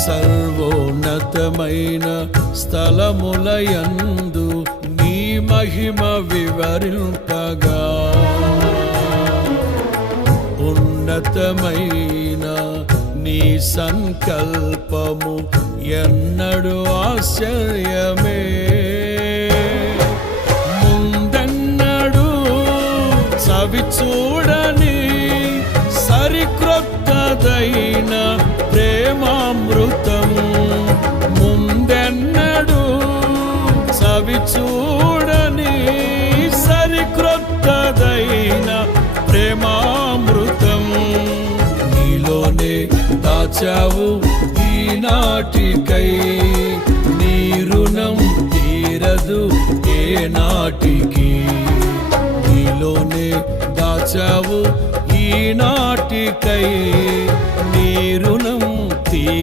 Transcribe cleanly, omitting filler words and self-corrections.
సర్వోన్నతమైన స్థలములయందు నీ మహిమ వివరింపగా ఉన్నతమైన నీ సంకల్పము ఎన్నడు ఆశ్చర్యమే. ముందెన్నడు చవి చూడని సరిక్రొత్తదైన ప్రేమామృతం, ముందెన్నడు చవి చూడని సరిక్రొత్తదైన ప్రేమామృతం నీలోనే దాచావు ఈనాటికై. నీ రుణం తీరదు ఏ నాటికి. నీలోనే దాచావు ఈనాటికై, నీ రుణం